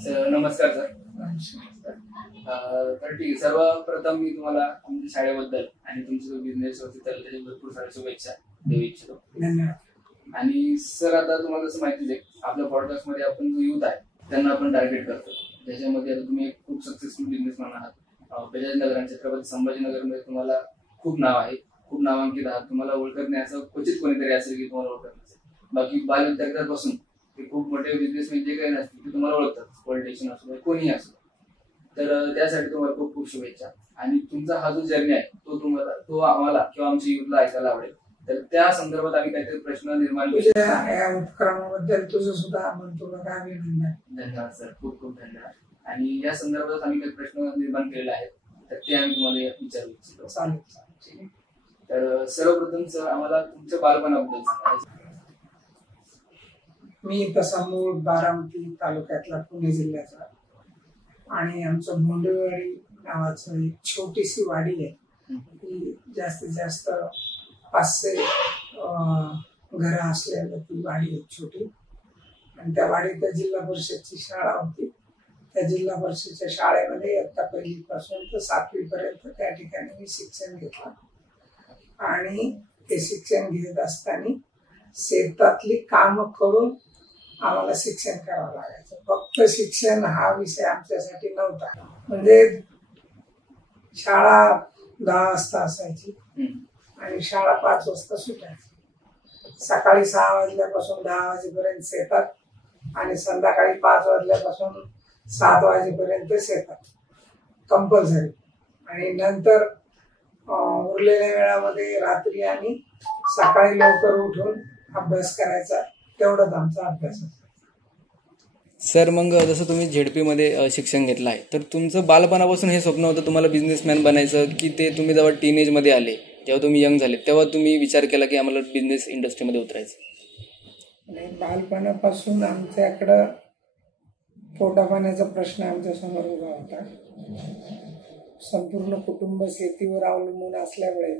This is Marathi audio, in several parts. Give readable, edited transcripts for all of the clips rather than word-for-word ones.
नमस्कार सर. तर ठीक आहे, सर्वप्रथम मी तुम्हाला तुमच्या शाळेबद्दल आणि तुमचा जो बिझनेस होते त्याला भरपूर साऱ्या शुभेच्छा देऊ इच्छितो. आणि सर, आता तुम्हाला जसं माहितीच आहे, आपल्या पॉडकास्ट मध्ये आपण जो युथ आहे त्यांना आपण टार्गेट करतो. त्याच्यामध्ये आता तुम्ही खूप सक्सेसफुल बिझनेसमॅन आहात. बजाजनगर आणि छत्रपती संभाजीनगरमध्ये तुम्हाला खूप नाव आहे, खूप नामांकित आहात. तुम्हाला ओळखत नाही असं क्वचित कोणीतरी असेल की तुम्हाला ओळखत नसेल. बाकी बाल विद्यार्थ्यांपासून ते खूप मोठे बिझनेसमॅन जे काही नसतील ते तुम्हाला ओळखतात, पॉलिटिशियन असो कोणीही असो. तर त्यासाठी तुम्हाला खूप खूप शुभेच्छा. आणि तुमचा हा जो जर्नी आहे तो आम्हाला किंवा आमच्या युथला ऐकायला आवडेल. तर त्या संदर्भात आम्ही काहीतरी प्रश्न निर्माण केले. या उपक्रमाबद्दल तुझं सुद्धा धन्यवाद सर, खूप खूप धन्यवाद. आणि या संदर्भात आम्ही काही प्रश्न निर्माण केलेले आहेत, तर ते आम्ही तुम्हाला विचारू इच्छितो. चालेल. तर सर्वप्रथम सर, आम्हाला तुमच्या बालपणाबद्दल सांगायचं. मी तसा मूळ बारामती तालुक्यातला, पुणे जिल्ह्याचा, आणि आमचं भोंडेवाडी नावाचं एक छोटीशी वाडी आहे. ती जास्तीत जास्त 500 घरं असलेली ती वाडी आहे छोटी. आणि त्या वाडीत जिल्हा परिषदची शाळा होती. त्या जिल्हा परिषदच्या शाळेमध्ये इयत्ता 1ली पासून तर 7वी पर्यंत त्या ठिकाणी मी शिक्षण घेतलं. आणि ते शिक्षण घेत असताना शेतातली कामं करून आम्हाला शिक्षण करावं लागायचं. फक्त शिक्षण हा विषय आमच्यासाठी नव्हता. म्हणजे शाळा 10 वाजता असायची आणि शाळा 5 वाजता सुटायची. सकाळी 6 वाजल्यापासून 10 वाजेपर्यंत शेतात आणि संध्याकाळी 5 वाजल्यापासून 7 वाजेपर्यंत शेतात कंपल्सरी. आणि नंतर उरलेल्या वेळामध्ये रात्री आणि सकाळी लवकर उठून अभ्यास करायचा. तेवढाच आमचा अभ्यास होता. सर, मग जसं तुम्ही झेडपी मध्ये शिक्षण घेतलं आहे, तर तुमचं बालपणापासून हे स्वप्न होतं तुम्हाला बिझनेसमॅन बनायचं, की ते तुम्ही जेव्हा टीनेज मध्ये आले, जेव्हा तुम्ही यंग झाले, तेव्हा तुम्ही विचार केला की आम्हाला बिझनेस इंडस्ट्रीमध्ये उतरायचं? नाही, बालपणापासून आमच्याकडं पोटापाण्याचा प्रश्न आमच्या समोर उभा होता. संपूर्ण कुटुंब शेतीवर अवलंबून असल्यामुळे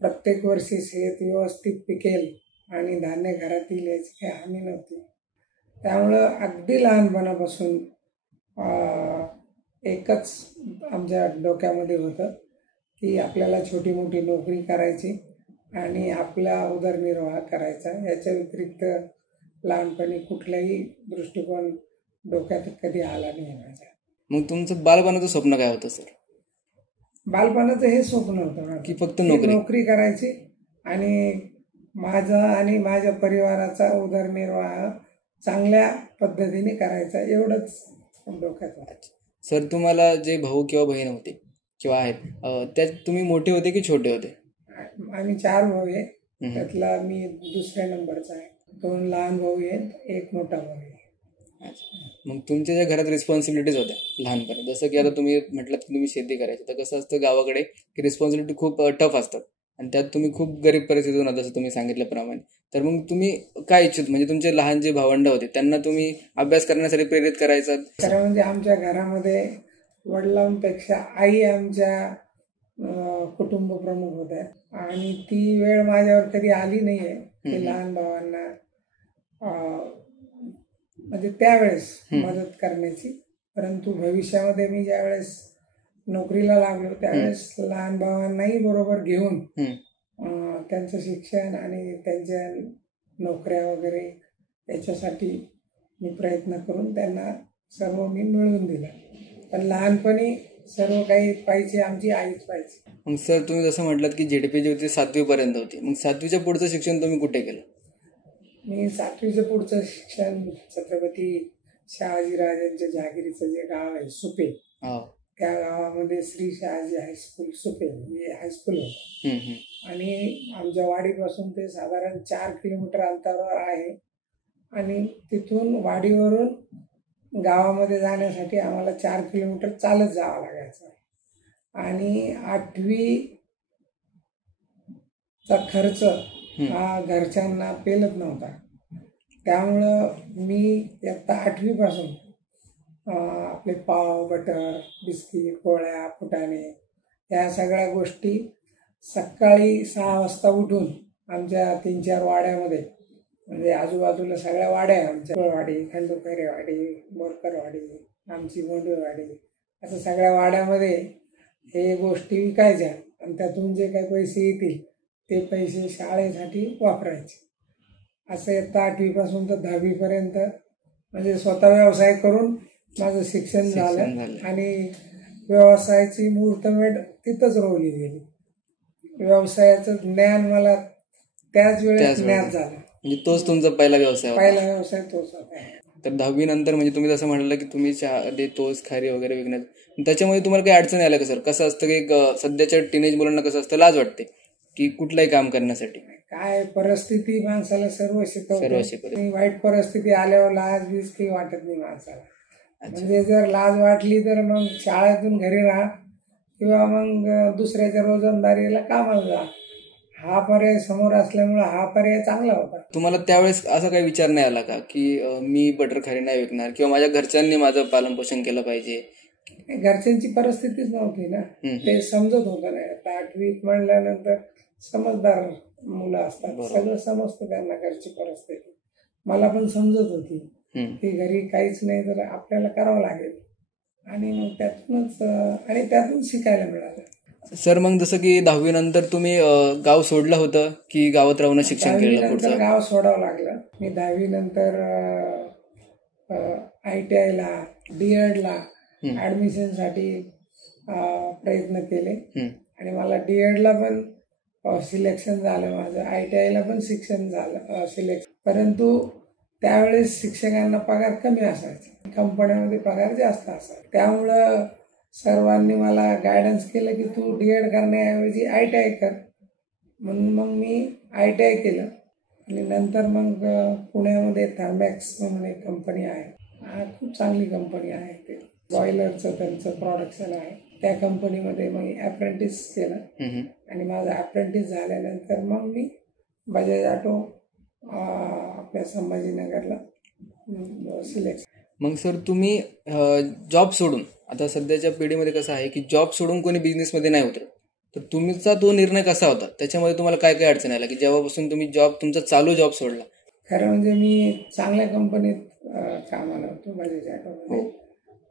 प्रत्येक वर्षी शेत व्यवस्थित पिकेल आणि धान्य घरात येईल याची काही हमी नव्हती. त्यामुळं अगदी लहानपणापासून एकच आमच्या डोक्यामध्ये होतं की आपल्याला छोटी मोठी नोकरी करायची आणि आपला उदरनिर्वाह करायचा. याच्या व्यतिरिक्त लहानपणी कुठलाही दृष्टिकोन डोक्यात कधी आला नाही माझ्या. मग तुमचं बालपणाचं स्वप्न काय होतं सर? बालपणाचं हे स्वप्न होतं की फक्त नोकरी करायची आणि माझा आणि माझ्या परिवाराचा उदरनिर्वाह चांगल्या पद्धतीने करायचा, एवढंच डोक्यात होतं. सर, तुम्हाला जे भाऊ किंवा बहीण होते किंवा आहेत, त्यात तुम्ही मोठे होते की छोटे होते? आम्ही 4 भाऊ आहे. त्यातला मी दुसऱ्या नंबरचा आहे. 2 लहान भाऊ आहेत, 1 मोठा भाऊ आहे. मग तुमच्या ज्या घरात रिस्पॉन्सिबिलिटीज होत्या लहानपणी, जसं की आता तुम्ही म्हटलं की तुम्ही शेती करायची, तर कसं असतं गावाकडे की रिस्पॉन्सिबिलिटी खूप टफ असतात आणि त्यात तुम्ही खूप गरीब परिस्थितीतून आहात, जसं तुम्ही सांगितल्याप्रमाणे. तर मग तुम्ही काय इच्छित, म्हणजे तुमचे लहान जे भावंड होते त्यांना तुम्ही अभ्यास करण्यासाठी प्रेरित करायचा? खरं म्हणजे आमच्या घरामध्ये वडिलांपेक्षा आई आमच्या कुटुंब प्रमुख होत्या आणि ती वेळ माझ्यावर कधी आली नाहीये की लहान भावांना म्हणजे त्यावेळेस मदत करण्याची. परंतु भविष्यामध्ये मी ज्यावेळेस नोकरीला लागलो त्यावेळेस लहान भावांनाही बरोबर घेऊन त्यांचं शिक्षण आणि त्यांच्या नोकऱ्या वगैरे याच्यासाठी मी प्रयत्न करून त्यांना सर्व मी मिळवून दिलं. पण लहानपणी सर्व काही पाहिजे आमची आईच पाहिजे. मग सर, तुम्ही जसं म्हटलं की झेडपी जी होती 7वी पर्यंत होती, मग 7वीच्या पुढचं शिक्षण तुम्ही कुठे केलं? मी 7वीचं पुढचं शिक्षण छत्रपती शहाजीराजांच्या जहागिरीचं जे गाव आहे सुपे, त्या गावामध्ये श्री शहाजी हायस्कूल सुपे हे हायस्कूल होतं. आणि आमच्या वाडीपासून ते साधारण 4 किलोमीटर अंतरावर आहे. आणि तिथून वाडीवरून गावामध्ये जाण्यासाठी आम्हाला 4 किलोमीटर चालत जावं लागायचं. आणि 8वीचा खर्च हा घरच्यांना पेलत नव्हता. त्यामुळं मी इयत्ता 8वीपासून आपले पाव, बटर, बिस्किट, पोळ्या, फुटाणे या सगळ्या गोष्टी सकाळी 6 वाजता उठून आमच्या 3-4 वाड्यामध्ये म्हणजे आजूबाजूला सगळ्या वाड्या आहे आमच्या, वाडी, खंडोखैरेवाडी, बोरकरवाडी, आमची मोंडवेवाडी, असं सगळ्या वाड्यामध्ये हे गोष्टी विकायच्या आणि त्यातून जे काही पैसे येतील ते पैसे शाळेसाठी वापरायचे. असं इयत्ता 8वीपासून तर 10वीपर्यंत म्हणजे स्वतः व्यवसाय करून माझं शिक्षण झालं आणि व्यवसायाची मुहूर्तमेढ तिथंच रोवली गेली. व्यवसायाचं ज्ञान मला त्याच वेळेस ज्ञात झालं. म्हणजे तोच तुमचा पहिला व्यवसाय होता? पहिला व्यवसाय तोच होता. तर 10वी नंतर म्हणजे तुम्ही जसं म्हटलं की तुम्ही चहा, तोच खारी वगैरे विकण्यात, त्याच्यामध्ये तुम्हाला काही अडचणी आल्या का सर? कसं असतं की सध्याच्या टीनेज मुलांना कसं असतं, लाज वाटते की कुठलंही काम करण्यासाठी. काय परिस्थिती माणसाला सर्व शिकवते. वाईट परिस्थिती आल्यावर लाज बीज काही वाटत नाही माणसाला. म्हणजे जर लाज वाटली तर मग शाळेतून घरी राहा किंवा मग दुसऱ्याच्या रोजंदारीला कामाला जा. हा पर्याय समोर असल्यामुळे हा पर्याय चांगला होता. तुम्हाला त्यावेळेस असा काही विचार नाही आला का की मी बटर खारी नाही विकणार किंवा माझ्या घरच्यांनी माझं पालन पोषण केलं पाहिजे? घरच्यांची परिस्थितीच नव्हती ना, ते समजत होतं नाही. आता 8वीत म्हणल्यानंतर समजदार मुलं असतात, सगळं समजतं त्यांना घरची परिस्थिती. मला पण समजत होती की घरी काहीच नाही तर आपल्याला करावं लागेल आणि मग त्यातून शिकायला मिळालं. सर मग जसं की 10वी नंतर तुम्ही गाव सोडलं होतं की गावात राहून शिक्षण केलं? पुढचं गाव सोडावं लागलं. मी 10वी नंतर ITI ला, DED ला ऍडमिशनसाठी प्रयत्न केले आणि मला DED ला पण सिलेक्शन झालं माझं, ITI ला पण शिक्षण झालं सिलेक्शन. परंतु त्यावेळेस शिक्षकांना पगार कमी असायचा, कंपन्यामध्ये पगार जास्त असायचा. त्यामुळं सर्वांनी मला गायडन्स केलं की तू DED करण्याऐवजी ITI कर. म्हणून मग मी ITI केलं आणि नंतर मग पुण्यामध्ये थर्मॅक्स म्हणून एक कंपनी आहे, खूप चांगली कंपनी आहे. ते बॉयलरचं त्यांचं प्रोडक्शन आहे. त्या कंपनीमध्ये मग अप्रेंटिस केलं आणि माझं अप्रेंटिस झाल्यानंतर मग मी बजाज ऑटो आपल्या संभाजीनगरला सिलेक्ट. मग सर तुम्ही जॉब सोडून, आता सध्याच्या पिढीमध्ये कसं आहे की जॉब सोडून कोणी बिझनेसमध्ये नाही उतरत, तर तुमचा तो निर्णय कसा होता? त्याच्यामध्ये तुम्हाला काय काय अडचण आला की जेव्हापासून तुम्ही तुमचा चालू जॉब सोडला? खरं म्हणजे मी चांगल्या कंपनीत कामाला होतो बजाज ऑटोमध्ये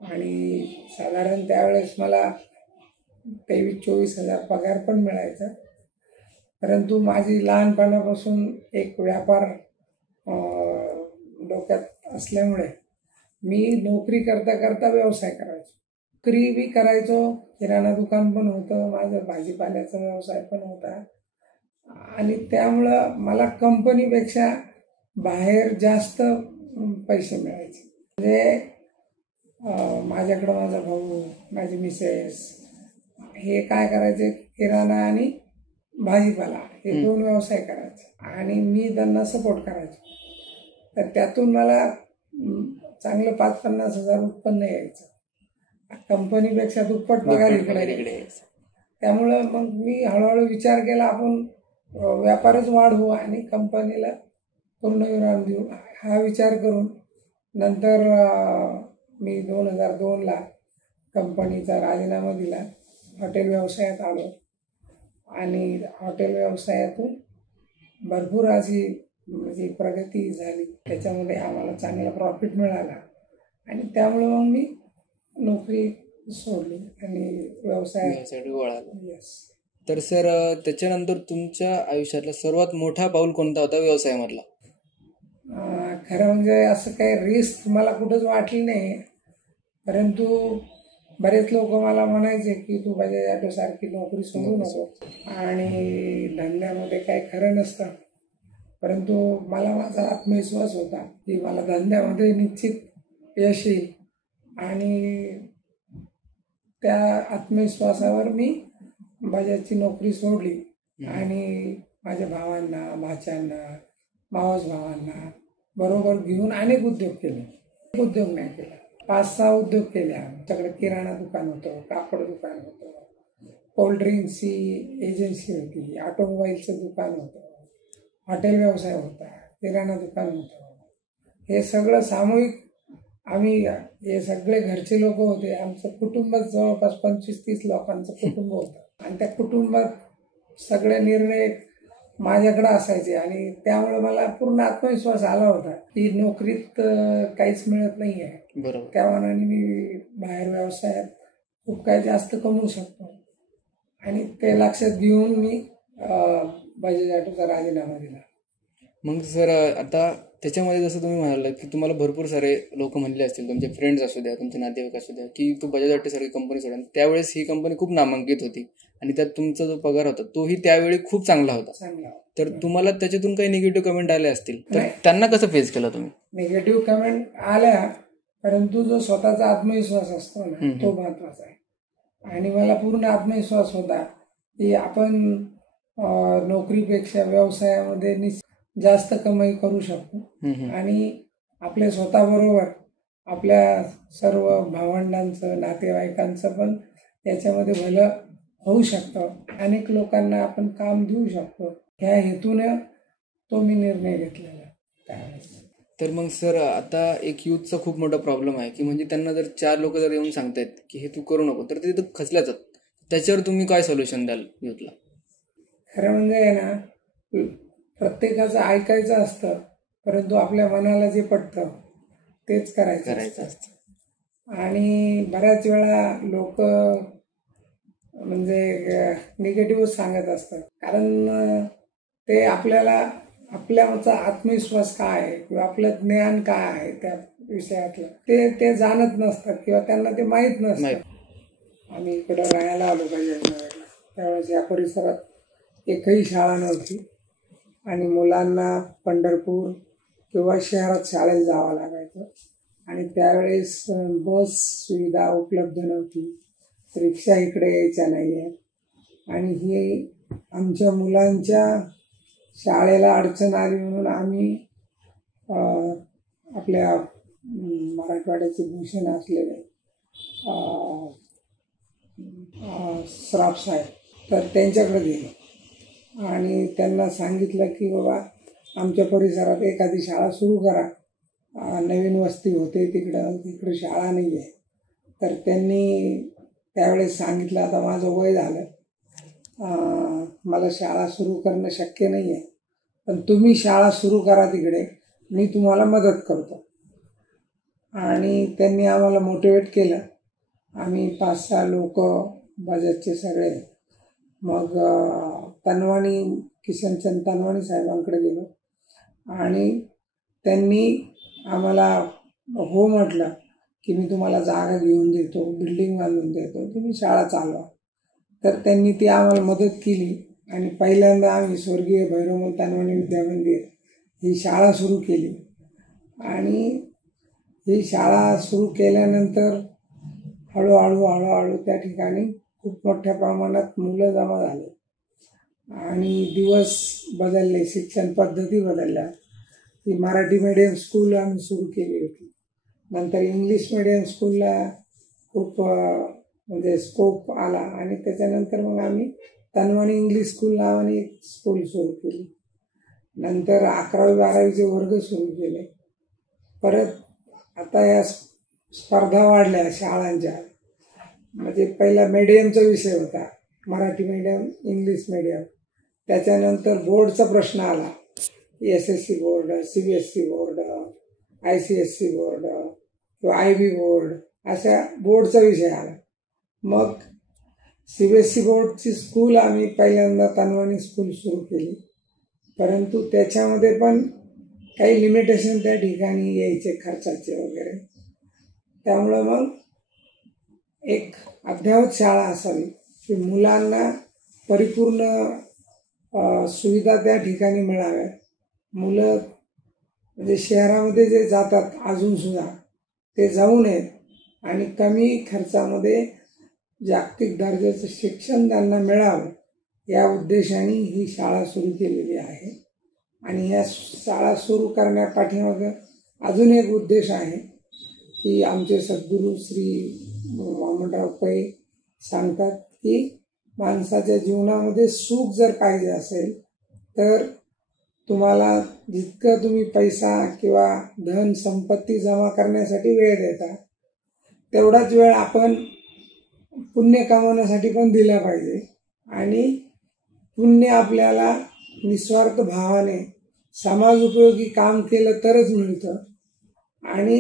आणि साधारण त्यावेळेस मला 23-24 हजार पगार पण मिळायचा. परंतु माझी लहानपणापासून एक व्यापार डोक्यात असल्यामुळे मी नोकरी करता करता व्यवसाय करायचो. नोकरी बी करायचो, किराणा दुकान पण होतं माझं, भाजीपाल्याचा व्यवसाय पण होता आणि त्यामुळं मला कंपनीपेक्षा बाहेर जास्त पैसे मिळायचे. म्हणजे माझ्याकडं माझा भाऊ, माझी मिसेस हे काय करायचे, किराणा आणि भाजीपाला हे 2 व्यवसाय करायचे आणि मी त्यांना सपोर्ट करायचो. तर त्यातून मला चांगलं 5-50 हजार उत्पन्न यायचं. कंपनीपेक्षा दुप्पट पगार इकडे. त्यामुळं मग मी हळूहळू विचार केला आपण व्यापारच वाढवू आणि कंपनीला पूर्णविराम देऊ. हा विचार करून नंतर मी 2002ला कंपनीचा राजीनामा दिला, हॉटेल व्यवसायात आलो आणि हॉटेल व्यवसायातून भरपूर अशी म्हणजे प्रगती झाली. त्याच्यामध्ये आम्हाला चांगला प्रॉफिट मिळाला आणि त्यामुळे मग मी नोकरी सोडली आणि व्यवसायासाठी वळालो. तर सर त्याच्यानंतर तुमच्या आयुष्यातला सर्वात मोठा पाऊल कोणता होता व्यवसायामधला? खरं म्हणजे असं काही रिस्क मला कुठंच वाटली नाही. परंतु बरेच लोक मला म्हणायचे की तू बजाज ऑटो सारखी नोकरी सोडू नको आणि धंद्यामध्ये काही खरं नसतं. परंतु मला माझा आत्मविश्वास होता की मला धंद्यामध्ये निश्चित यश येईल आणि त्या आत्मविश्वासावर मी बजाजची नोकरी सोडली आणि माझ्या भावांना, भाच्यांना, मावस भावांना बरोबर घेऊन अनेक उद्योग केले. उद्योग नाही केला, 5-6 उद्योग केले. आमच्याकडे किराणा दुकान होतं, कापड दुकान होतं, कोल्ड्रिंक्सची एजन्सी होती, ऑटोमोबाईलचं दुकान होतं, हॉटेल व्यवसाय होता, किराणा दुकान होतं. हे सगळं सामूहिक आम्ही, हे सगळे घरचे लोक होते. आमचं कुटुंबात जवळपास 25-30 लोकांचं कुटुंब होतं आणि त्या कुटुंबात सगळे निर्णय माझ्याकडे असायचे आणि त्यामुळे मला पूर्ण आत्मविश्वास आला होता की नोकरीत काहीच मिळत नाही आहे. बरोबर. त्या मानाने मी बाहेर व्यवसायात खूप काही जास्त कमवू शकतो आणि ते लक्षात घेऊन मी बजाज ऑटोचा राजीनामा दिला. मग सर आता त्याच्यामध्ये जसं तुम्ही म्हणाल की तुम्हाला भरपूर सारे लोक म्हणले असतील, तुमचे फ्रेंड्स असू द्या, तुमचे नातेवाईक असू द्या, की तू बजाज ऑटोसारखी कंपनी सोडा. त्यावेळेस ही कंपनी खूप नामांकित होती आणि त्यात तुमचा जो पगार होता तोही त्यावेळी खूप चांगला होता. तर तुम्हाला त्याच्यातून काही निगेटिव्ह कमेंट आले असतील तर त्यांना कसं फेस केलं तुम्ही? निगेटिव्ह कमेंट आल्या, परंतु जो स्वतःचा आत्मविश्वास असतो ना तो महत्वाचा आहे. आणि मला पूर्ण आत्मविश्वास होता की आपण नोकरीपेक्षा व्यवसायामध्ये जास्त कमाई करू शकतो आणि आपल्या स्वतःबरोबर आपल्या सर्व भावंडांचं, नातेवाईकांचं पण याच्यामध्ये भलं होऊ शकतं. अनेक लोकांना आपण काम देऊ शकतो. ह्या हेतूने तो मी निर्णय घेतलेला त्यावेळेस. तर मग सर आता एक यूथचा खूप मोठा प्रॉब्लेम आहे की म्हणजे त्यांना जर 4 लोक जर येऊन सांगतायत की हे तू करू नको तर ते तिथं खचल्या जातात. त्याच्यावर तुम्ही काय सोल्युशन द्याल यूथला? खरं म्हणजे ना, प्रत्येकाचं ऐकायचं असतं, परंतु आपल्या मनाला जे पटतं तेच करायचं असतं. आणि बऱ्याच वेळा लोक म्हणजे निगेटिव्ह सांगत असतात, कारण ते आपल्याचा आत्मविश्वास काय आहे किंवा आपलं ज्ञान काय आहे त्या विषयातलं ते जाणत नसतात किंवा त्यांना ते माहीत नसतं. आम्ही इकडं राहायला आलो पाहिजे त्यावेळेस या परिसरात एकही शाळा नव्हती आणि मुलांना पंढरपूर किंवा शहरात शाळेत जावं लागायचं आणि त्यावेळेस बस सुविधा उपलब्ध नव्हती, रिक्षा इकडे यायच्या नाही आहेत आणि ही आमच्या मुलांच्या शाळेला अडचण आली म्हणून आम्ही आपल्या मराठवाड्याचे भूषण असलेले श्राफ साहेब तर त्यांच्याकडे गेलो आणि त्यांना सांगितलं की बाबा आमच्या परिसरात एखादी शाळा सुरू करा, नवीन वस्ती होते तिकडं शाळा नाही आहे. तर त्यांनी त्यावेळेस सांगितलं, आता माझं वय झालं, मला शाळा सुरू करणं शक्य नाही आहे, पण तुम्ही शाळा सुरू करा तिकडे, मी तुम्हाला मदत करतो. आणि त्यांनी आम्हाला मोटिवेट केलं. आम्ही 5-6 लोक बजाजचे सगळे मग किशनचंद तनवाणी साहेबांकडे गेलो आणि त्यांनी आम्हाला हो म्हटलं की मी तुम्हाला जागा घेऊन देतो, बिल्डिंग बांधून देतो, तुम्ही शाळा चालवा. तर त्यांनी ती आम्हाला मदत केली आणि पहिल्यांदा आम्ही स्वर्गीय भैरवनाथ तनवाणी विद्यामंदिर ही शाळा सुरू केली. आणि ही शाळा सुरू केल्यानंतर हळूहळू त्या ठिकाणी खूप मोठ्या प्रमाणात मुलं जमा झाले आणि दिवस बदलले, शिक्षण पद्धती बदलल्या. ती मराठी मीडियम स्कूल आम्ही सुरू केली होती. नंतर इंग्लिश मीडियम स्कूलला खूप म्हणजे स्कोप आला आणि त्याच्यानंतर मग आम्ही तनवाणी इंग्लिश स्कूल नावाने एक स्कूल सुरू केली. नंतर 11वी-12वीचे वर्ग सुरू केले. परत आता या स्पर्धा वाढल्या शाळांच्या. म्हणजे पहिला मीडियमचा विषय होता, मराठी मीडियम, इंग्लिश मीडियम. त्याच्यानंतर बोर्डचा प्रश्न आला, SSC board, CBSE board, ICSE board किंवा IB बोर्ड, अशा बोर्डचा विषय आला. मग CBSE बोर्डची स्कूल आम्ही पहिल्यांदा तनवाणी स्कूल सुरू केली, परंतु त्याच्यामध्ये पण काही लिमिटेशन त्या ठिकाणी यायचे खर्चाचे वगैरे. त्यामुळं मग एक अद्ययावत शाळा असावी की मुलांना परिपूर्ण सुविधा त्या ठिकाणी मिळाव्यात. मुलं म्हणजे शहरामध्ये जे जातात अजूनसुद्धा ते जाऊ नयेत आणि कमी खर्चामध्ये जागतिक दर्जाचं शिक्षण त्यांना मिळावं या उद्देशाने ही शाळा सुरू केलेली आहे. आणि या शाळा सुरू करण्यापाठीमागं अजून एक उद्देश आहे की आमचे सद्गुरू श्री वामनराव पै सांगतात की माणसाच्या जीवनामध्ये सुख जर पाहिजे असेल तर तुम्हाला जितकं तुम्ही पैसा किंवा धन संपत्ती जमा करण्यासाठी वेळ देता तेवढाच वेळ आपण पुण्य कमावण्यासाठी पण दिला पाहिजे. आणि पुण्य आपल्याला निस्वार्थ भावाने समाज उपयोगी काम केलं तरच मिळतं आणि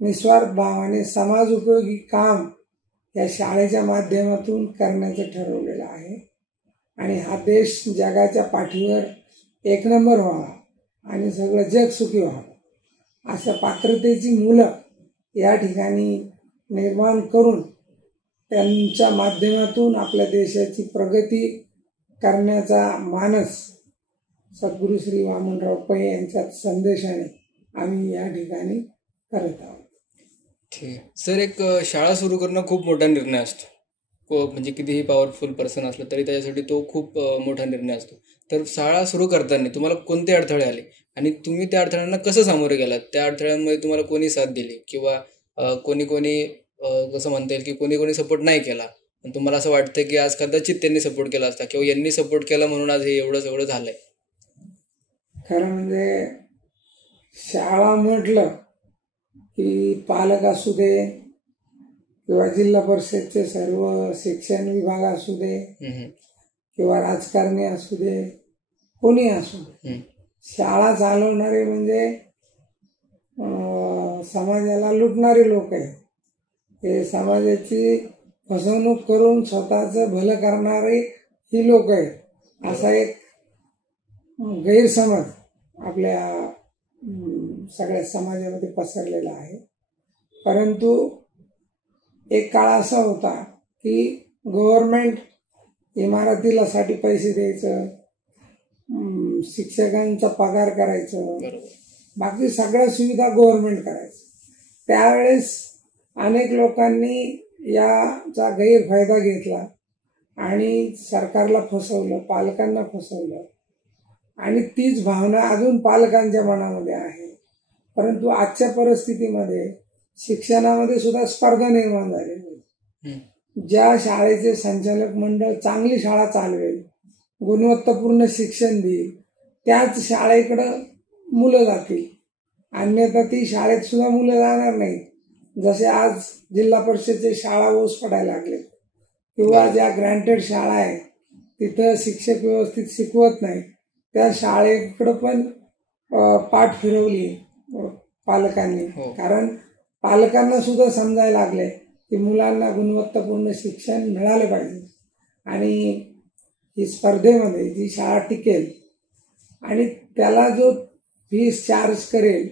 निस्वार्थ भावाने समाज उपयोगी काम या शाळेच्या माध्यमातून करण्याचं ठरवलेलं आहे. आणि हा देश जगाच्या पाठीवर एक नंबर व्हावा आणि सगळं जग सुखी व्हावं अशा पात्रतेची मुलं या ठिकाणी निर्माण करून त्यांच्या माध्यमातून आपल्या देशाची प्रगती करण्याचा मानस सद्गुरू श्री वामनराव पै यांच्या संदेशाने आम्ही या ठिकाणी करत आहोत. ठीक. सर, एक शाळा सुरू करणं खूप मोठा निर्णय असतो. म्हणजे कितीही पॉवरफुल पर्सन असलं तरी त्याच्यासाठी तो खूप मोठा निर्णय असतो. तर शाळा सुरू करताना तुम्हाला कोणते अडथळे आले आणि तुम्ही त्या अडथळ्यांना कसं सामोरे गेलात? त्या अडथळ्यांमध्ये तुम्हाला कोणी साथ दिली किंवा कोणी कसं म्हणता येईल की कोणी सपोर्ट नाही केला, पण तुम्हाला असं वाटतं की आज कदाचित त्यांनी सपोर्ट केला असता किंवा यांनी सपोर्ट केला म्हणून आज हे एवढं सगळं झालंय? खरं म्हणजे शाळा म्हटलं की पालक असू दे किंवा जिल्हा परिषदचे सर्व शिक्षण विभाग असू दे किंवा राजकारणी असू दे, कोणी असू दे, शाळा चालवणारे म्हणजे समाजाला लुटणारे लोक आहेत. हे समाजाची फसवणूक करून स्वतःचं भलं करणारे ही लोक आहेत, असा एक गैरसमज आपल्या सगळ्या समाजामध्ये पसरलेला आहे. परंतु एक काळ असा होता की गव्हर्नमेंट इमारतीलासाठी पैसे द्यायचं, शिक्षकांचा पगार करायचं, बाकी सगळ्या सुविधा गव्हर्नमेंट करायचं. त्यावेळेस अनेक लोकांनी याचा गैरफायदा घेतला आणि सरकारला फसवलं, पालकांना फसवलं आणि तीच भावना अजून पालकांच्या मनामध्ये आहे. परंतु आजच्या परिस्थितीमध्ये शिक्षणामध्ये सुद्धा स्पर्धा निर्माण झालेली आहे. ज्या शाळेचे संचालक मंडळ चांगली शाळा चालवेल, गुणवत्तापूर्ण शिक्षण देईल, त्याच शाळेकडं मुलं जातील, अन्यथा ती शाळेत सुद्धा मुलं जाणार नाहीत. जसे आज जिल्हा परिषदेचे शाळा ओस पडायला लागले किंवा ज्या ग्रँटेड शाळा आहेत तिथं शिक्षक व्यवस्थित शिकवत नाही, त्या शाळेकडं पण पाठ फिरवली पालकांनी. कारण पालकांना सुद्धा समजायला लागले की मुलांना गुणवत्तापूर्ण शिक्षण मिळालं पाहिजे आणि ही स्पर्धेमध्ये जी शाळा टिकेल आणि त्याला जो फीस चार्ज करेल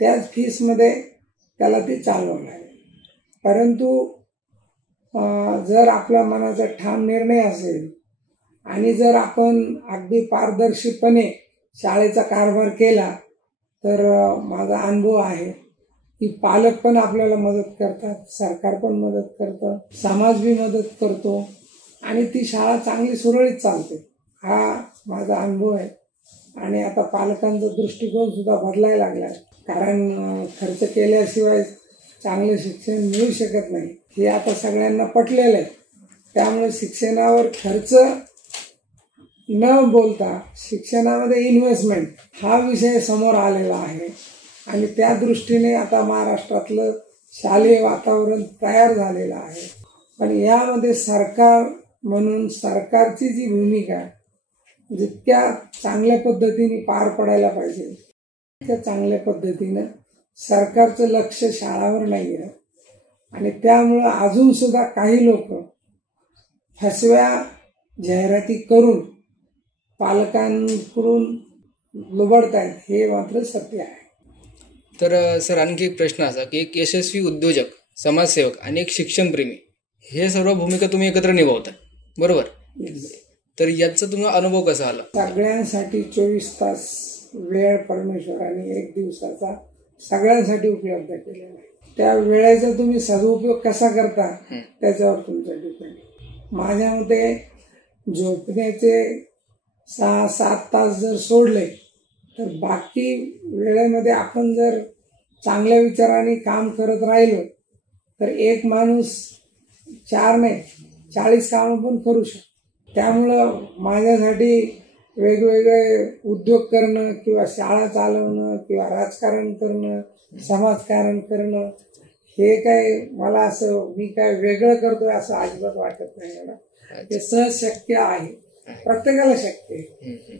त्याच फीसमध्ये त्याला ते चालवावं लागेल. परंतु जर आपल्या मनाचा ठाम निर्णय असेल आणि जर आपण अगदी पारदर्शीपणे शाळेचा कारभार केला तर माझा अनुभव आहे की पालक पण आपल्याला मदत करतात, सरकार पण मदत करतं, समाज बी मदत करतो आणि ती शाळा चांगली सुरळीत चालते. हा माझा अनुभव आहे. आणि आता पालकांचा दृष्टिकोन सुद्धा बदलायला लागला, कारण खर्च केल्याशिवाय चांगलं शिक्षण मिळू शकत नाही हे आता सगळ्यांना पटलेलं आहे. त्यामुळे शिक्षणावर खर्च न बोलता शिक्षणामध्ये इन्व्हेस्टमेंट हा विषय समोर आलेला आहे आणि त्या दृष्टीने आता महाराष्ट्रातलं शालेय वातावरण तयार झालेलं आहे. पण यामध्ये सरकार म्हणून सरकारची जी भूमिका जितक्या चांगल्या पद्धतीने पार पडायला पाहिजे तितक्या चांगल्या पद्धतीनं सरकारचं लक्ष शाळावर नाही आहे आणि त्यामुळं अजून सुद्धा काही लोक फसव्या जाहिराती करून पालकांकडून लुबाडतायत, हे मात्र सत्य आहे. तर सर, आणखी एक प्रश्न असा की एक यशस्वी उद्योजक, समाजसेवक आणि एक शिक्षणप्रेमी हे सर्व भूमिका तुम्ही एकत्र निभावता, बरोबर? तर याचा तुम्हाला अनुभव कसा आला? सगळ्यांसाठी 24 तास वेळ परमेश्वराने एक दिवसाचा सगळ्यांसाठी उपलब्ध केलेला आहे. त्या वेळेचा तुम्ही सदुपयोग कसा करता त्याच्यावर तुमचं डिपेंड. माझ्या मते झोपण्याचे 6-7 तास जर सोडले तर बाकी वेळेमध्ये आपण जर चांगल्या विचाराने काम करत राहिलो तर एक माणूस 4 नाही 40 कामं पण करू शकतो. त्यामुळं माझ्यासाठी वेगवेगळे उद्योग करणं किंवा शाळा चालवणं किंवा राजकारण करणं, समाजकारण करणं हे काय मला असं मी काय वेगळं करतोय असं अजिबात वाटत नाही मला. हे सहज शक्य आहे, प्रत्येकाला शक्य आहे.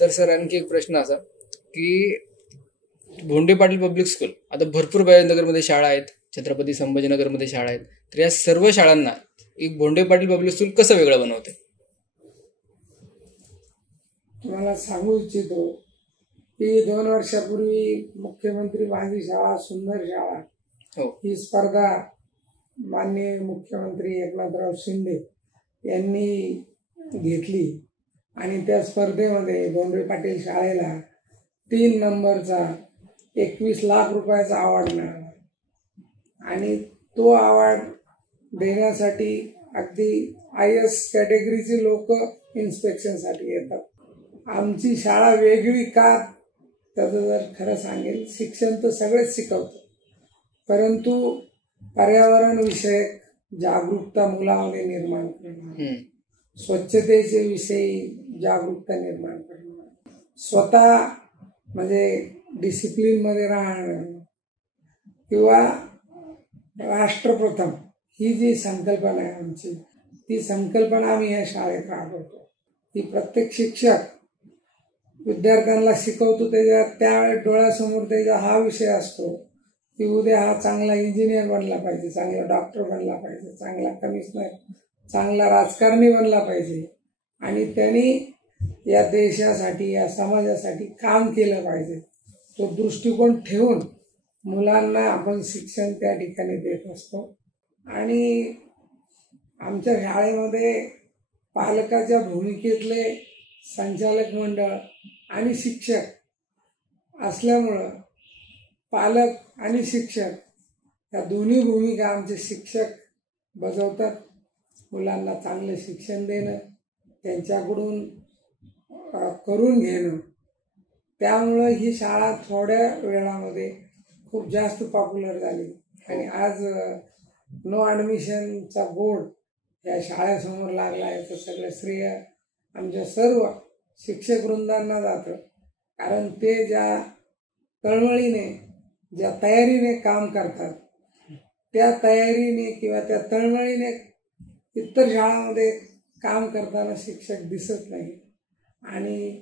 तर सर आणखी एक प्रश्न असा की भोंडे पाटील पब्लिक स्कूल आता भरपूर नगरमध्ये शाळा आहेत, छत्रपती संभाजीनगरमध्ये शाळा आहेत, तर या सर्व शाळांना एक भोंडे पाटील पब्लिक स्कूल कसं वेगळं बनवते? तुम्हाला सांगू इच्छितो की 2 वर्षापूर्वी मुख्यमंत्री माझी शाळा सुंदर शाळा ही स्पर्धा माननीय मुख्यमंत्री एकनाथराव शिंदे यांनी घेतली आणि त्या स्पर्धेमध्ये भोंडे पाटील शाळेला 3 नंबरचा 21 लाख रुपयाचा अवॉर्ड मिळाला आणि तो अवॉर्ड देण्यासाठी अगदी IS कॅटेगरीचे लोक इन्स्पेक्शनसाठी येतात. आमची शाळा वेगळी का, त्याचं जर खरं सांगेल, शिक्षण तर सगळेच शिकवतं, परंतु पर्यावरण विषयक जागरूकता मुलामध्ये निर्माण करणं, स्वच्छतेचे विषयी जागरूकता निर्माण करणं, स्वतः म्हणजे डिसिप्लिनमध्ये राहणं किंवा राष्ट्रप्रथम ही जी संकल्पना आहे आमची, ती संकल्पना आम्ही या शाळेत राबवतो. ती प्रत्येक शिक्षक विद्यार्थ्यांना शिकवतो त्यावेळेस डोळ्यासमोर त्याचा हा विषय असतो की उद्या हा चांगला इंजिनियर बनला पाहिजे, चांगला डॉक्टर बनला पाहिजे, चांगला कमिशनर, चांगला राजकारणी बनला पाहिजे आणि त्यांनी या देशासाठी या समाजासाठी काम केलं पाहिजे. तो दृष्टिकोन ठेवून मुलांना आपण शिक्षण त्या ठिकाणी देत असतो. आणि आमच्या शाळेमध्ये पालकाच्या भूमिकेतले संचालक मंडळ आणि शिक्षक असल्यामुळं पालक आणि शिक्षक या दोन्ही भूमिका आमचे शिक्षक बजावतात. मुलांना चांगलं शिक्षण देणं, त्यांच्याकडून करून घेणं, त्यामुळं ही शाळा थोड्या वेळामध्ये खूप जास्त पॉप्युलर झाली आणि आज नो ॲडमिशनचा बोर्ड या शाळेसमोर लागला. याचं सगळं श्रेय आमच्या सर्व शिक्षक वृंदांना जातं, कारण ते ज्या तळमळीने ज्या तयारीने काम करतात त्या तयारीने किंवा त्या तळमळीने इतर शाळांमध्ये काम करताना शिक्षक दिसत नाही. आणि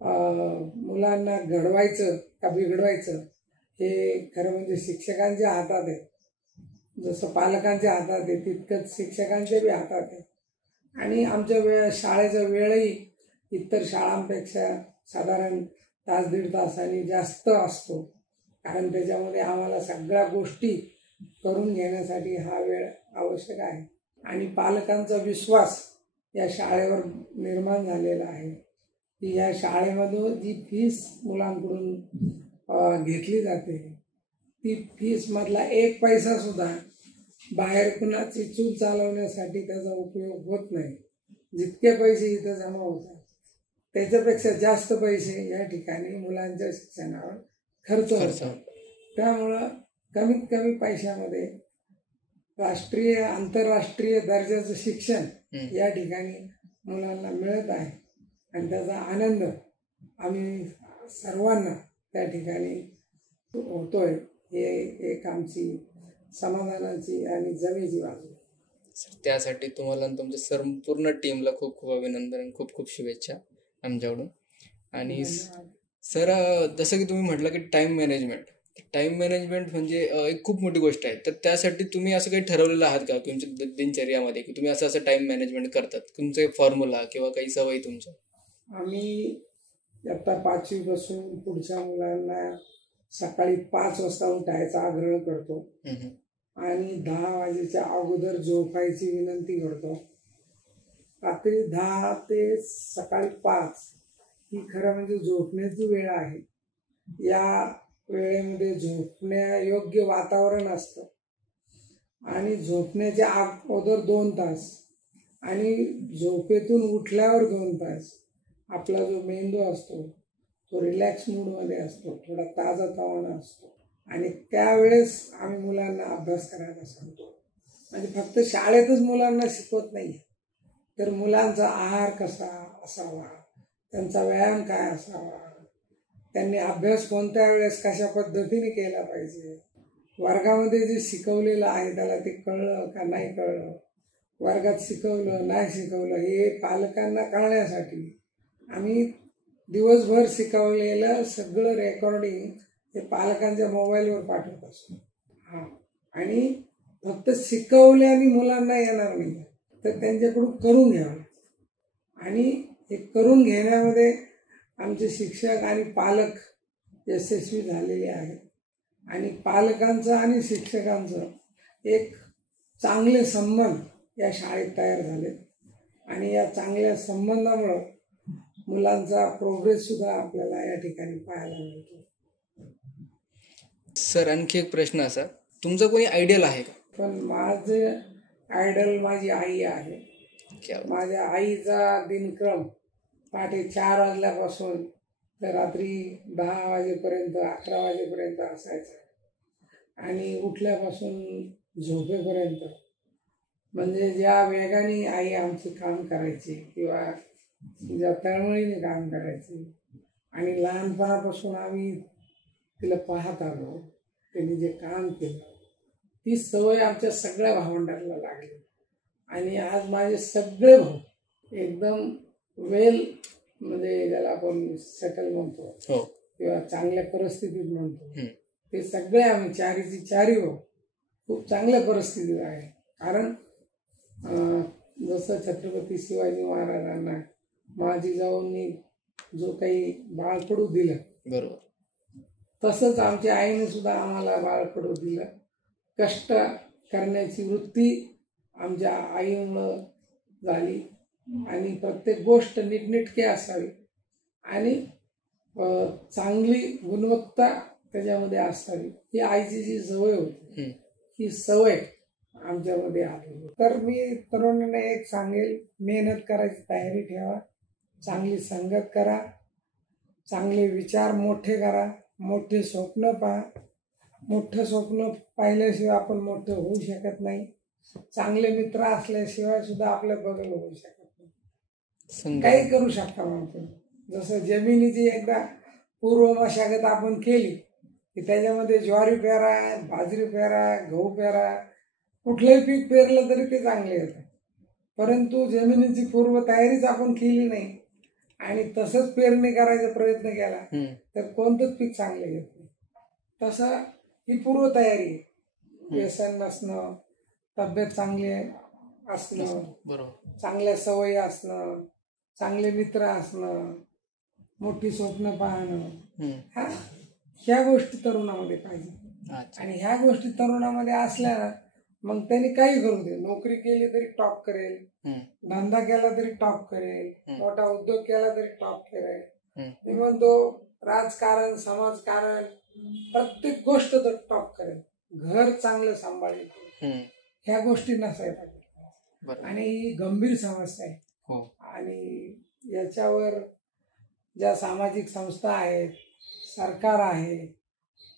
मुलांना घडवायचं का बिघडवायचं हे खरं म्हणजे शिक्षकांच्या हातात आहे. जसं पालकांच्या हातात आहे तितकंच शिक्षकांच्या बी हातात आहे. आणि आमच्या शाळेचा वेळही इतर शाळांपेक्षा साधारण 1-1.5 तासांनी जास्त असतो, कारण त्याच्यामध्ये आम्हाला सगळ्या गोष्टी करून घेण्यासाठी हा वेळ आवश्यक आहे. आणि पालकांचा विश्वास या शाळेवर निर्माण झालेला आहे की या शाळेमधून जी फीस मुलांकडून घेतली जाते ती फीसमधला 1 पैसा सुद्धा बाहेर कुणाची चूल चालवण्यासाठी त्याचा उपयोग होत नाही. जितके पैसे इथं जमा होतात त्याच्यापेक्षा जास्त पैसे या ठिकाणी मुलांच्या शिक्षणावर खर्च होतात. त्यामुळं कमीत कमी पैशामध्ये राष्ट्रीय आंतरराष्ट्रीय दर्जाचं शिक्षण या ठिकाणी मुलांना मिळत आहे आणि त्याचा आनंद आम्ही सर्वांना त्या ठिकाणी होतोय. हे एक आमची समाधानाची आणि जमेची बाजू. त्यासाठी तुम्हाला आणि तुमच्या संपूर्ण टीमला खूप खूप अभिनंदन आणि खूप खूप शुभेच्छा आमच्याकडून. आणि सर, जसं की तुम्ही म्हटलं की टाइम मॅनेजमेंट म्हणजे एक खूप मोठी गोष्ट आहे. तर त्यासाठी तुम्ही असं काही ठरवलेलं आहात का तुमच्या दिनचर्यामध्ये की तुम्ही असं टाइम मॅनेजमेंट करतात? तुमचे फॉर्म्युला किंवा काही सवयी तुमच्या? आम्ही आता 5वी पासून पुढच्या मुलांना सकाळी 5 वाजता उठायचा आग्रह करतो आणि 10 वाजेच्या अगोदर झोपायची विनंती करतो. रात्री 10 ते सकाळी 5 ही खरं म्हणजे झोपण्याची वेळ आहे. या वेळेमध्ये झोपण्यायोग्य वातावरण असतं आणि झोपण्याच्या अगोदर 2 तास आणि झोपेतून उठल्यावर 2 तास आपला जो मेंदू असतो तो रिलॅक्स मूडमध्ये असतो, थोडा ताजातवाना असतो आणि त्यावेळेस आम्ही मुलांना अभ्यास करायला सांगतो. म्हणजे फक्त शाळेतच मुलांना शिकवत नाही, तर मुलांचा आहार कसा असावा, त्यांचा व्यायाम काय असावा, त्यांनी अभ्यास कोणत्या वेळेस कशा पद्धतीने केला पाहिजे, वर्गामध्ये जे शिकवलेलं आहे त्याला ते कळलं का नाही कळलं, वर्गात शिकवलं नाही शिकवलं हे पालकांना कळण्यासाठी आम्ही दिवसभर शिकवलेलं सगळं रेकॉर्डिंग हे पालकांच्या मोबाईलवर पाठवत असतो. हा, आणि फक्त शिकवल्याने मुलांना येणार नाही, तर त्यांच्याकडून करून घ्यावं. आणि हे करून घेण्यामध्ये आमचे शिक्षक आणि पालक यशस्वी झालेले आहेत. आणि पालकांचं आणि शिक्षकांचं एक चांगले संबंध या शाळेत तयार झाले. आणि या चांगल्या संबंधामुळं मुलांचा प्रोग्रेस सुद्धा आपल्याला या ठिकाणी पाहायला मिळतो. सर, आणखी एक प्रश्न असा, तुमचं कोणी आयडियल आहे का? पण माझे आयडल माझी आई आहे. माझ्या आईचा दिनक्रम पहाटे 4 वाजल्यापासून तर रात्री 10 वाजेपर्यंत 11 वाजेपर्यंत असायचा. आणि उठल्यापासून झोपेपर्यंत, म्हणजे ज्या वेगाने आई आमची काम करायची किंवा ज्या तळमळीने काम करायची, आणि लहानपणापासून आम्ही तिला पाहत आलो, त्यांनी जे काम केलं, ती सवय आमच्या सगळ्या भावंडांना लागली. आणि आज माझे सगळे भाऊ एकदम वेल, म्हणजे ज्याला आपण सेटल म्हणतो किंवा चांगल्या परिस्थितीत म्हणतो, ते सगळे आम्ही चारी भाऊ खूप चांगल्या परिस्थितीत आहे. कारण जसं छत्रपती शिवाजी महाराजांना माझी जाऊंनी जो काही बाळकडू दिलं, बरोबर, तसंच आमच्या आईने सुद्धा आम्हाला बाळकडू दिलं. कष्ट करण्याची वृत्ती आमच्या आईमुळं झाली. आणि प्रत्येक गोष्ट नीटनेटकी असावी आणि चांगली गुणवत्ता त्याच्यामध्ये असावी, ही आईची जी सवय होती, ही सवय आमच्यामध्ये आली. तर मी तरुणांना एक सांगेल, मेहनत करायची तयारी ठेवा, चांगली संगत करा, चांगले विचार मोठे करा, मोठे स्वप्न पहा. मोठं स्वप्न पाहिल्याशिवाय आपण मोठं होऊ शकत नाही. चांगले मित्र असल्याशिवाय सुद्धा आपल्या बदल होऊ शकत नाही. काही करू शकता आपण. जसं जमिनीची एकदा पूर्व मशागत आपण केली की त्याच्यामध्ये ज्वारी पेरा, बाजरी पेरा, गहू पेरा, कुठलंही पीक पेरलं तरी ते चांगले येतं. परंतु जमिनीची पूर्व तयारीच आपण केली नाही आणि तसंच पेरणी करायचा प्रयत्न केला तर कोणतंच पीक चांगलं येत नाही. तसं ही पूर्व तयारी आहे. व्यसन नसणं, तब्येत चांगली असणं, चांगल्या सवयी असणं, चांगले मित्र असणं, मोठी स्वप्न पाहणं, ह्या गोष्टी तरुणामध्ये पाहिजे. आणि ह्या गोष्टी तरुणामध्ये असल्या ना, मग त्यांनी काही करू दे, नोकरी केली तरी टॉप करेल, धंदा केला तरी टॉप करेल, मोठा उद्योग केला तरी टॉप करेल. मी म्हणतो राजकारण, समाजकारण, प्रत्येक गोष्ट तर टॉप करेल. घर चांगलं सांभाळेल, ह्या गोष्टी नसायला. आणि ही गंभीर समस्या आहे. आणि याच्यावर ज्या सामाजिक संस्था आहेत, सरकार आहे,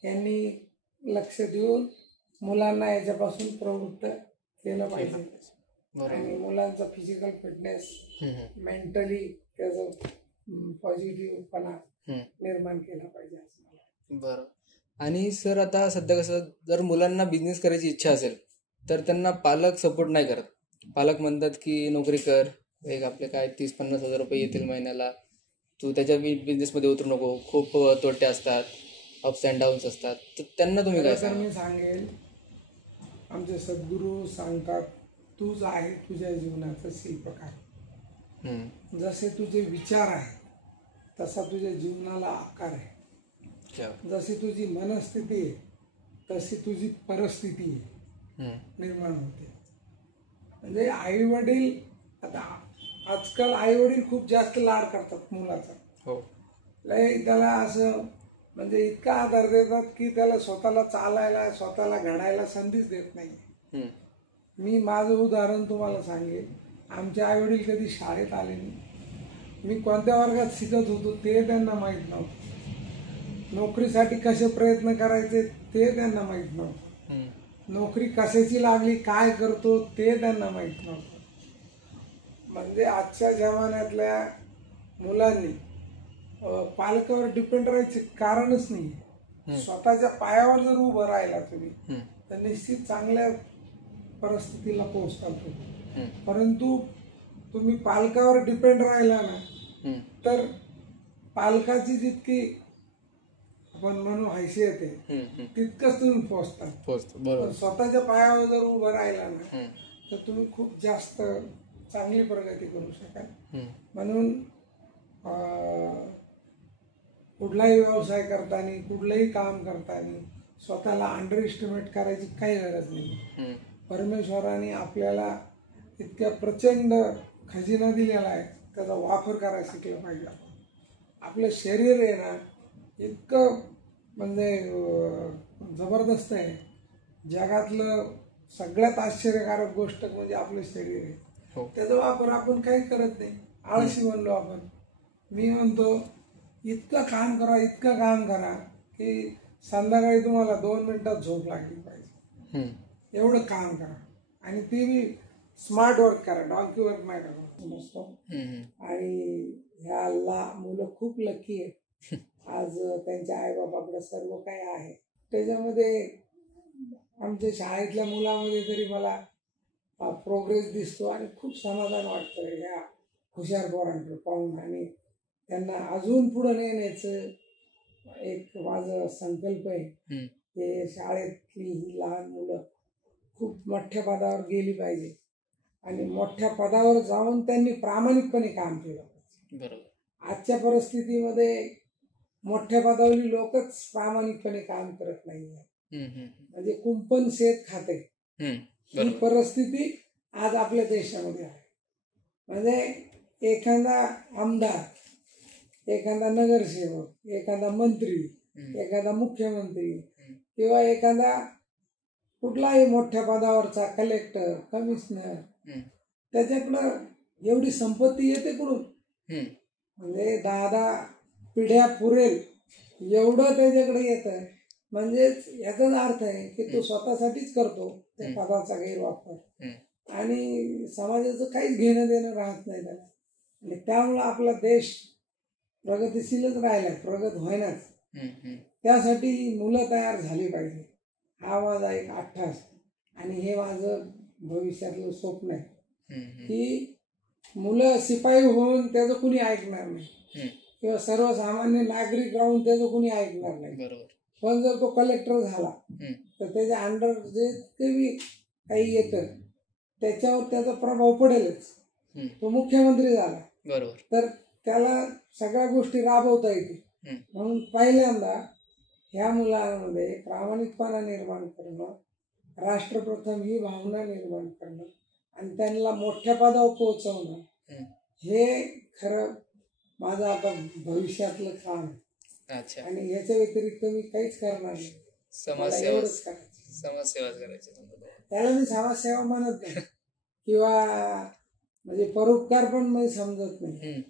यांनी लक्ष देऊन मुलांना याच्यापासून प्रवृत्त केलं पाहिजे. आणि मुलांचा फिजिकल फिटनेस, मेंटली त्याचं पॉझिटिव्हपणा निर्माण केला पाहिजे. बरं. आणि सर, आता सध्या कसं, जर मुलांना बिझनेस करायची इच्छा असेल तर त्यांना पालक सपोर्ट नाही करत. पालक म्हणतात की नोकरी कर, एक आपले काय 30-50 हजार रुपये येतील महिन्याला, तू त्याच्या बिझनेसमध्ये उतरू नको, खूप तोटे असतात, अप्स अँड डाऊन्स असतात. तर त्यांना तुम्ही काय सांगा? मी सांगेल, आमचे सद्गुरू सांगतात, तूच आहे तुझ्या जीवनाचं शिल्पकार. जसे तुझे विचार आहे तसा तुझ्या जीवनाला आकार आहे. जशी तुझी मनस्थिती आहे तशी तुझी परिस्थिती निर्माण होते. म्हणजे आई वडील, आता आजकाल आई वडील खूप जास्त लाड करतात मुलाचा. लय त्याला असं म्हणजे इतका आधार देतात की त्याला स्वतःला चालायला, स्वतःला घडायला संधीच देत नाही. मी माझं उदाहरण तुम्हाला सांगेन. आमचे आई वडील कधी शाळेत आले नाही. मी कोणत्या वर्गात शिकत होतो ते त्यांना माहीत नव्हतं. नोकरीसाठी कसे प्रयत्न करायचे ते त्यांना माहीत नव्हतं. नोकरी कशाची लागली, काय करतो ते त्यांना माहीत नव्हतं. म्हणजे आजच्या जमान्यातल्या मुलांनी पालकावर डिपेंड राहायचे कारणच नाही. स्वतःच्या पायावर जर उभं राहिला तुम्ही तर निश्चित चांगल्या परिस्थितीला पोहोचताल तुम्ही. परंतु तुम्ही पालकावर डिपेंड राहिला ना तर पालकाची जितकी आपण म्हणू हैसियत आहे तितकंच तुम्ही पोचता. बरोबर. स्वतःच्या पायावर जर उभं राहिला ना तर तुम्ही खूप जास्त चांगली प्रगती करू शकाल. म्हणून कुठलाही व्यवसाय करताना कुठलंही काम करताना स्वतःला अंडर एस्टिमेट करायची काही गरज नाही. परमेश्वराने आपल्याला इतक्या प्रचंड खजिना दिलेला आहे, त्याचा वापर करायला शिकलं पाहिजे. आपलं शरीर आहे ना इतकं म्हणजे जबरदस्त आहे. जगातलं सगळ्यात आश्चर्यकारक गोष्ट म्हणजे आपलं शरीर आहे. त्याचा वापर आपण काही करत नाही, आळशी बनलो आपण. मी म्हणतो इतकं काम करा की संध्याकाळी तुम्हाला 2 मिनिटात झोप लागली पाहिजे, एवढं काम करा. आणि ते बी स्मार्ट वर्क करा, डॉंकी वर्क नाही करा. आणि ह्याला मुलं खूप लकी आहेत. आज त्यांच्या आईबापाकडे सर्व काही आहे. त्याच्यामध्ये आमच्या शाळेतल्या मुलामध्ये तरी मला प्रोग्रेस दिसतो आणि खूप समाधान वाटतं ह्या हुशार पोरांकडे पाहून. आणि त्यांना अजून पुढे नेण्याचं एक माझं संकल्प आहे की शाळेतली ही लहान मुलं खूप मोठ्या पदावर गेली पाहिजे आणि मोठ्या पदावर जाऊन त्यांनी प्रामाणिकपणे काम केलं पाहिजे. आजच्या परिस्थितीमध्ये मोठ्या पदावरील लोकच प्रामाणिकपणे काम करत नाहीये, म्हणजे कुंपण शेत खाते ही परिस्थिती आज आपल्या देशामध्ये आहे. म्हणजे एखादा आमदार, एखादा नगरसेवक, एखादा मंत्री, एखादा मुख्यमंत्री किंवा एखादा कुठलाही मोठ्या पदावरचा कलेक्टर, कमिशनर, त्याच्याकडं एवढी संपत्ती येते कुठून? म्हणजे 10 पिढ्या पुरेल एवढं त्याच्याकडे येतं. म्हणजेच याचाच अर्थ आहे की तो स्वतःसाठीच करतो त्या पदाचा गैरवापर आणि समाजाचं काहीच घेणं देणं राहत नाही त्याला. आणि त्यामुळं आपला देश प्रगतिशीलच राहिलाय, प्रगत होईनाच. त्यासाठी मुलं तयार झाली पाहिजे. हा माझा एक अट्टास आणि हे माझं भविष्यातलं स्वप्न आहे की मुलं शिपाई होऊन त्याचं कुणी ऐकणार नाही किंवा सर्वसामान्य नागरिक राहून त्याचं कुणी ऐकणार नाही. पण जर तो कलेक्टर झाला तर त्याच्या अंडर जे काही काही येतं त्याच्यावर त्याचा प्रभाव पडेलच. तो मुख्यमंत्री झाला तर त्याला सगळ्या गोष्टी राबवता येतील. म्हणून पहिल्यांदा ह्या मुलांमध्ये प्रामाणिकपणा निर्माण करणं, राष्ट्रप्रथम ही भावना निर्माण करणं आणि त्यांना मोठ्या पदावर पोहोचवणं हे खरं माझं आता भविष्यातलं काम आहे. आणि याच्या व्यतिरिक्त मी काहीच करणार नाही. एवढंच करायचं, समाजसेवा करायची. त्याला मी समाजसेवा म्हणत नाही किंवा म्हणजे परोपकार पण मी समजत नाही.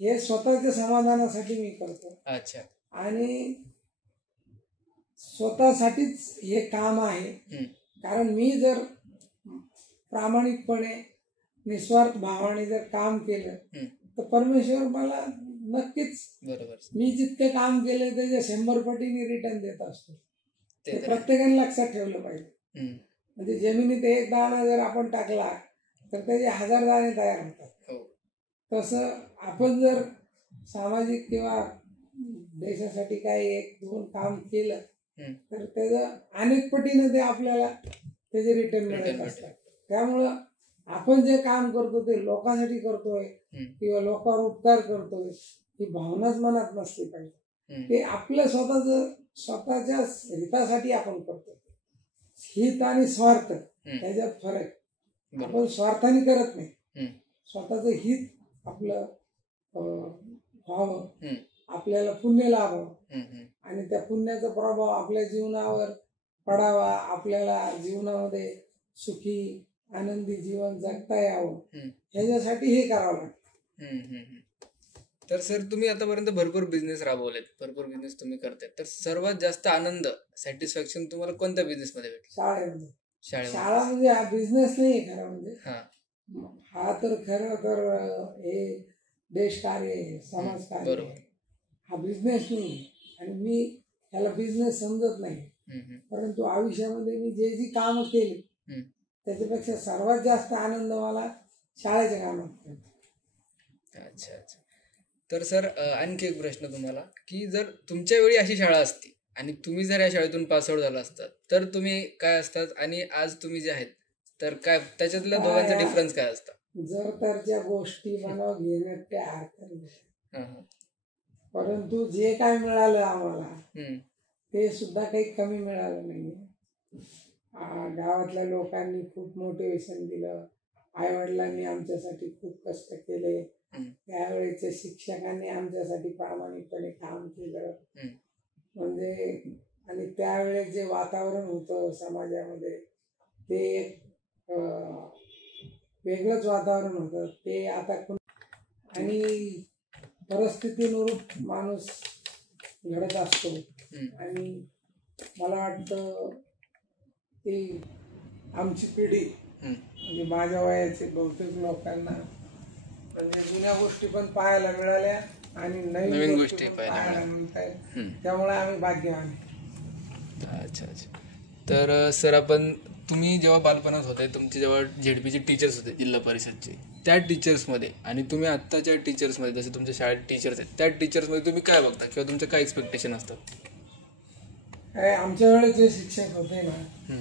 हे स्वतःच्या समाधानासाठी मी करतो आणि स्वतःसाठीच हे काम आहे. कारण मी जर प्रामाणिकपणे निस्वार्थ भावाने जर काम केलं तर परमेश्वर मला नक्कीच मी जितके काम केले त्याच्या 100 पटीने रिटर्न देत असतो. ते प्रत्येकाने लक्षात ठेवलं पाहिजे. म्हणजे जमिनीत एक दाणा जर आपण टाकला तर त्याचे 1000 दाणे तयार होतात. तसं आपण जर सामाजिक किंवा देशासाठी काही 1-2 काम केलं तर त्याचं अनेक पटीने ते आपल्याला त्याचे रिटर्न मिळत असतात. त्यामुळं आपण जे काम करतो ते लोकांसाठी करतोय किंवा लोकांवर उपकार करतोय ही भावनाच मनात नसली पाहिजे. ते आपल्या स्वतःच्या हितासाठी आपण करतो. हित आणि स्वार्थ त्याच्यात फरक. आपण स्वार्थाने करत नाही, स्वतःचं हित आपलं व्हावं, आपल्याला पुण्य लाभावं आणि त्या पुण्याचा प्रभाव आपल्या जीवनावर पडावा, आपल्याला जीवनामध्ये सुखी आनंदी जीवन जगता यावं ह्याच्यासाठी हे करावं लागतं. तर सर तुम्ही आतापर्यंत भरपूर बिझनेस राबवलेत, भरपूर बिझनेस तुम्ही करताय, तर सर्वात जास्त आनंद सॅटिस्फॅक्शन तुम्हाला कोणत्या बिझनेस मध्ये भेटलं? शाळेमध्ये. शाळा म्हणजे हा बिझनेस नाही खरं म्हणजे. हा तर खरं तर हे देशकार्य, समाजकार्य, हा बिझनेस नाही. आणि मी ह्याला बिझनेस समजत नाही. परंतु आयुष्यामध्ये मी जे जी कामं केली त्याच्यापेक्षा सर्वात जास्त आनंद मला शाळेच्या कामात. अच्छा. तर सर आणखी एक प्रश्न तुम्हाला, की जर तुमच्या वेळी अशी शाळा असती आणि तुम्ही जर या शाळेतून पासआउट झाला असतात तर तुम्ही काय असतात आणि आज तुम्ही जे आहेत तर काय त्याच्यातल्या दोघांचा डिफरन्स काय असता? जर तर ज्या गोष्टी मला घेण्यात काय अर्थ नाही, परंतु जे काय मिळालं आम्हाला ते सुद्धा काही कमी मिळालं नाही. गावातल्या लोकांनी खूप मोटिवेशन दिलं, आई वडिलांनी आमच्यासाठी खूप कष्ट केले, त्यावेळेच्या शिक्षकांनी आमच्यासाठी प्रामाणिकपणे काम केलं. म्हणजे आणि त्यावेळेस जे वातावरण होतं समाजामध्ये ते एक वेगळंच वातावरण होतं. ते आता आणि परिस्थितीनुरूप माणूस घडत असतो. आणि मला वाटतं की आमची पिढी म्हणजे माझ्या वयाचे बहुतेक लोकांना म्हणजे जुन्या गोष्टी पण पाहायला मिळाल्या आणि नवीन गोष्टी पाहायला मिळतात, त्यामुळे आम्ही भाग्यवान. अच्छा अच्छा. तर सर आपण तुम्ही जेव्हा बालपणात होते तुमचे जेव्हा झेडपीचे टीचर्स होते जिल्हा परिषदचे, त्या टीचर्समध्ये आणि तुम्ही आत्ताच्या टीचर्समध्ये जसे तुमच्या शाळेत टीचर्स आहेत त्या टीचर्समध्ये तुम्ही काय बघता किंवा तुमचे काय एक्सपेक्टेशन असतात? आमच्या वेळेस जे शिक्षक होते ना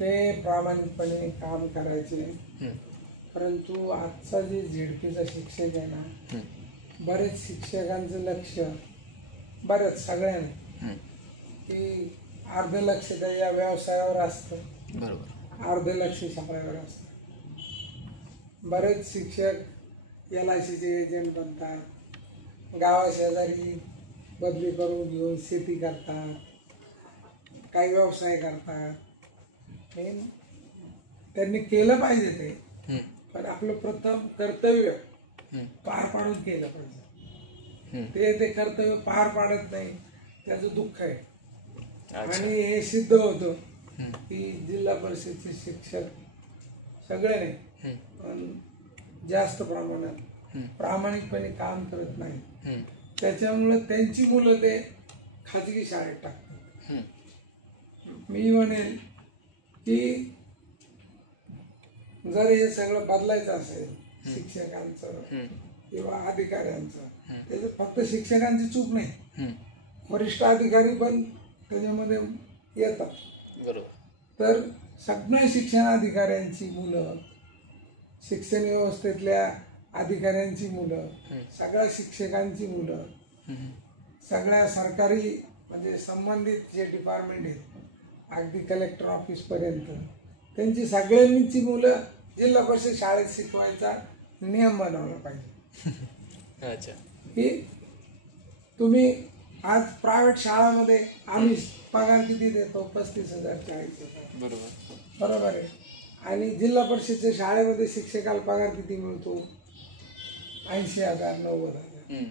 ते प्रामाणिकपणे काम करायचे, परंतु आजचा जे झेडपीचा शिक्षक आहे ना, बरेच शिक्षकांचं लक्ष बरेच सगळ्यांना की अर्ध लक्ष त्या व्यवसायावर असतं, बरोबर, अर्ध लक्ष शाळेवर असतं. बरेच शिक्षक LICचे एजंट बनतात, गावाशेजारी बदली करून घेऊन शेती करतात, काही व्यवसाय करतात. त्यांनी केलं पाहिजे ते, पण आपलं प्रथम कर्तव्य पार पाडून केलं पाहिजे. ते कर्तव्य पार पाडत नाही, त्याचं दुःख आहे. आणि हे सिद्ध होतं की जिल्हा परिषदचे शिक्षक सगळे नाही पण जास्त प्रमाणात प्रामाणिकपणे काम करत नाही, त्याच्यामुळे त्यांची मुलं ते खाजगी शाळेत टाकतात. मी म्हणेल की जर हे सगळं बदलायचं असेल शिक्षकांचं किंवा अधिकाऱ्यांचं, त्याच्यात फक्त शिक्षकांची चूक नाही, वरिष्ठ अधिकारी पण त्याच्यामध्ये येतात. बरोबर. तर सगळ्या शिक्षण अधिकाऱ्यांची मुलं, शिक्षण व्यवस्थेतल्या अधिकाऱ्यांची मुलं, सगळ्या शिक्षकांची मुलं, सगळ्या सरकारी म्हणजे संबंधित जे डिपार्टमेंट आहेत अगदी कलेक्टर ऑफिस पर्यंत त्यांची सगळ्यांची मुलं जिल्हा परिषद शाळेत शिकवायचा नियम बनवला पाहिजे. अच्छा. की तुम्ही आज प्रायव्हेट शाळांमध्ये आम्ही पगार किती देतो? 35,000 40,000. बरोबर आहे. आणि जिल्हा परिषदच्या शाळेमध्ये शिक्षकाला पगार किती मिळतो? 80,000 90,000.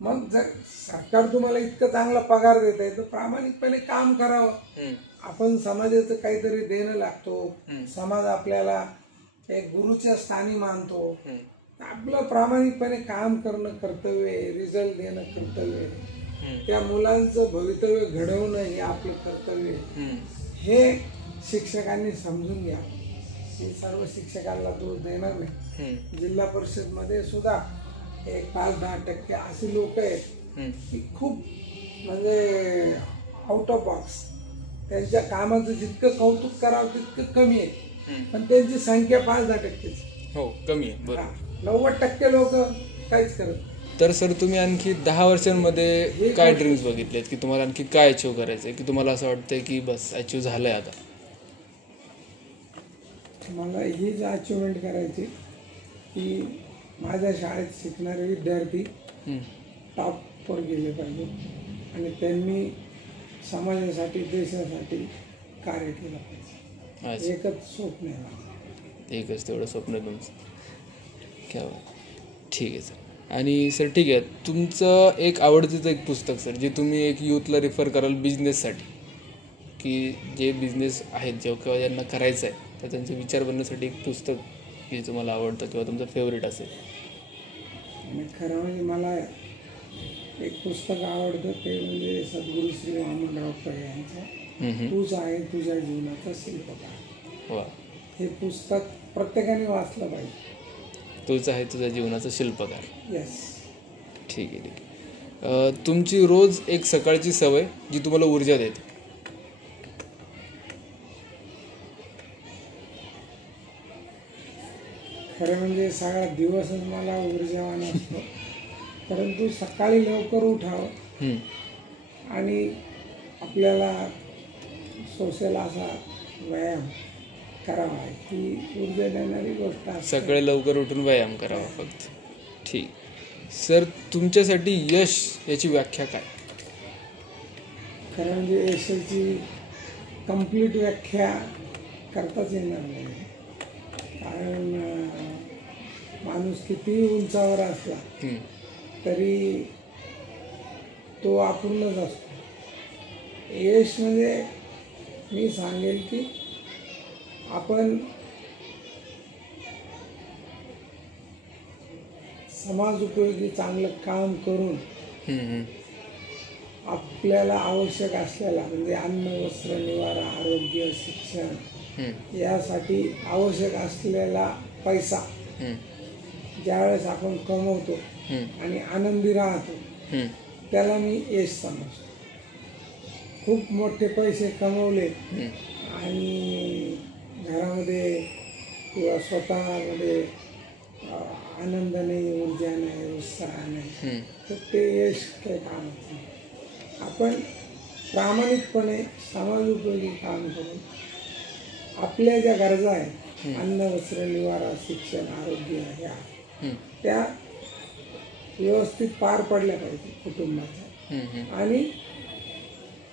मग जर सरकार तुम्हाला इतकं चांगला पगार देत आहे तर प्रामाणिकपणे काम करावं. आपण समाजाचं काहीतरी देणं लागतो, समाज आपल्याला एक गुरुच्या स्थानी मानतो, आपलं प्रामाणिकपणे काम करणं कर्तव्य आहे, रिझल्ट देणं कर्तव्य आहे, त्या मुलांचं भवितव्य घडवणं हे आपलं कर्तव्य आहे. हे शिक्षकांनी समजून घ्या. मी सर्व शिक्षकांना दोष देणार नाही. जिल्हा परिषदमध्ये सुद्धा एक 5-10% असे लोक आहेत की खूप म्हणजे आउट ऑफ बॉक्स, त्यांच्या कामाचं जितकं कौतुक करावं तितकं कमी आहे, पण त्यांची संख्या 5-10%. हो, कमी आहे. बरोबर. 90% लोक काहीच करत. तर सर तुम्ही आणखी 10 वर्षांमध्ये काय ड्रीम्स बघितलेत की तुम्हाला आणखी काय अचीव्ह करायचंय, की तुम्हाला असं वाटतंय की बस अचीव्ह झालंय आता? मला हीच अचिव्हमेंट करायची की माझ्या शाळेत शिकणारे विद्यार्थी टॉपवर गेले पाहिजे आणि त्यांनी समाजासाठी देशासाठी कार्य केलं पाहिजे. एकच स्वप्न आहे, एकच तेवढं स्वप्न तुमचं. क्या ठीक आहे सर. आणि सर ठीक आहे, तुमचं एक आवडतीचं एक पुस्तक सर जे तुम्ही एक यूथला रेफर कराल बिझनेससाठी, की जे बिझनेस आहेत किंवा ज्यांना करायचं आहे तर त्यांचे विचार बनण्यासाठी एक पुस्तक जे तुम्हाला आवडतं किंवा तुमचं फेवरेट असेल? खरं म्हणजे मला एक पुस्तक आवडतं ते म्हणजे सद्गुरू श्री वामनराव फळे यांचं तूच आहे तुझ्या जीवनाचा शिल्पकार. हे पुस्तक प्रत्येकाने वाचलं पाहिजे. तोच आहे तुझ्या जीवनाचा शिल्पकार. येस. ठीक आहे, ठीक आहे. तुमची रोज एक सकाळची सवय जी तुम्हाला ऊर्जा देते. खरं म्हणजे सगळा दिवसच मला ऊर्जावान असतो, परंतु सकाळी लवकर उठावं आणि आपल्याला सोशल असा व्यायाम करावा ही ऊर्जा देणारी गोष्ट असते. सकाळी लवकर उठून व्यायाम करावा फक्त. ठीक. सर, तुमच्यासाठी यश याची व्याख्या काय? खरं म्हणजे यशाची कंप्लीट व्याख्या करताच येणार नाही, कारण माणूस कितीही उंचावर असला तरी तो अपूर्णच असतो. यश म्हणजे मी सांगेल की आपण समाज उपयोगी चांगलं काम करून आपल्याला आवश्यक असलेला म्हणजे अन्न, वस्त्र, निवारा, आरोग्य, शिक्षण यासाठी आवश्यक असलेला पैसा ज्यावेळेस आपण कमवतो आणि आनंदी राहतो त्याला मी यश समजतो. खूप मोठे पैसे कमवले आणि घरामध्ये किंवा स्वतःमध्ये आनंद नाही, ऊर्जा नाही, उत्साह नाही, तर ते यश काही कामच नाही. आपण प्रामाणिकपणे समाजोपयोगी काम करून आपल्या ज्या गरजा आहेत, अन्न, वस्त्र, निवारा, शिक्षण, आरोग्य ह्या त्या व्यवस्थित पार पडल्या पाहिजे कुटुंबाच्या, आणि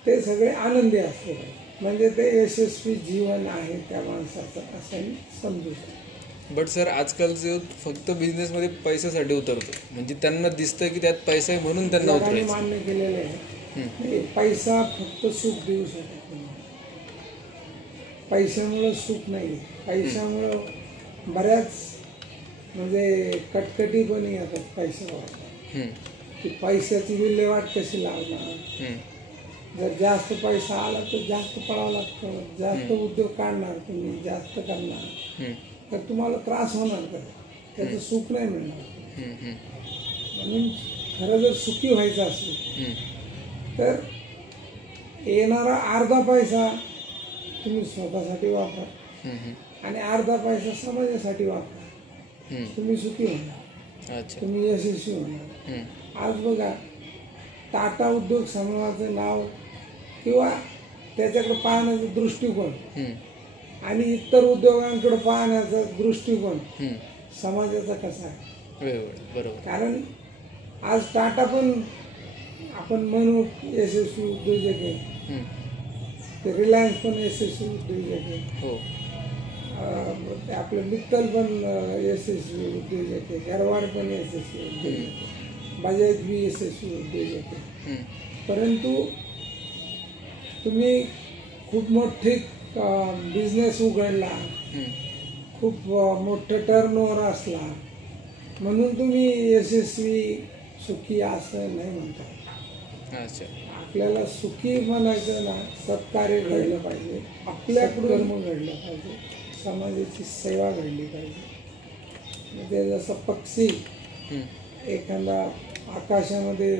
ते सगळे आनंदी असले पाहिजे. म्हणजे ते यशस्वी जीवन आहे त्या माणसाचं असं मी समजू शकतो. बट सर, आजकालचं फक्त बिझनेसमध्ये पैशासाठी उतरतो, म्हणजे त्यांना दिसतं की त्यात पैसा आहे म्हणून त्यांना उतरायचं. मान्य केलेलं आहे, पैसा फक्त सुख देऊ शकत नाही. पैशामुळं सुख नाही, पैशामुळं बऱ्याच म्हणजे कटकटी पण येतात पैशावर, की पैशाची विल्हेवाट कशी लावणार. जर जास्त पैसा आला तर जास्त पडावं लागतं, जास्त उद्योग काढणार तुम्ही, जास्त करणार तर तुम्हाला त्रास होणार, का त्याचं सुख नाही मिळणार. म्हणून खरं जर सुखी व्हायचं असेल तर येणारा अर्धा पैसा तुम्ही स्वतःसाठी वापरा आणि अर्धा पैसा समाजासाठी वापरा, तुम्ही सुखी होणार, तुम्ही यशस्वी होणार. आज बघा, टाटा उद्योग समूहाचं नाव किंवा त्याच्याकडे पाहण्याचा दृष्टिकोन आणि इतर उद्योगांकडे पाहण्याचा दृष्टिकोन समाजाचा कसा आहे. बरोबर. कारण आज टाटा पण आपण म्हणू यशस्वी उद्योजक आहे, ते रिलायन्स पण यशस्वी उद्योजक आहे, आपलं मित्तल पण यशस्वी उद्योजक आहे, गरवाड पण यशस्वी उद्योजक आहे, बजाज बी यशस्वी उद्योजक आहे. परंतु तुम्ही खूप मोठे बिझनेस उघडला, खूप मोठं टर्नओव्हर असला म्हणून तुम्ही यशस्वी सुखी असं नाही म्हणतात. आपल्याला सुखी म्हणायचं ना, सत्कार्य घडलं पाहिजे, आपल्याकडून कर्म घडलं पाहिजे, समाजाची सेवा घडली पाहिजे. म्हणजे जसं पक्षी एखादा आकाशामध्ये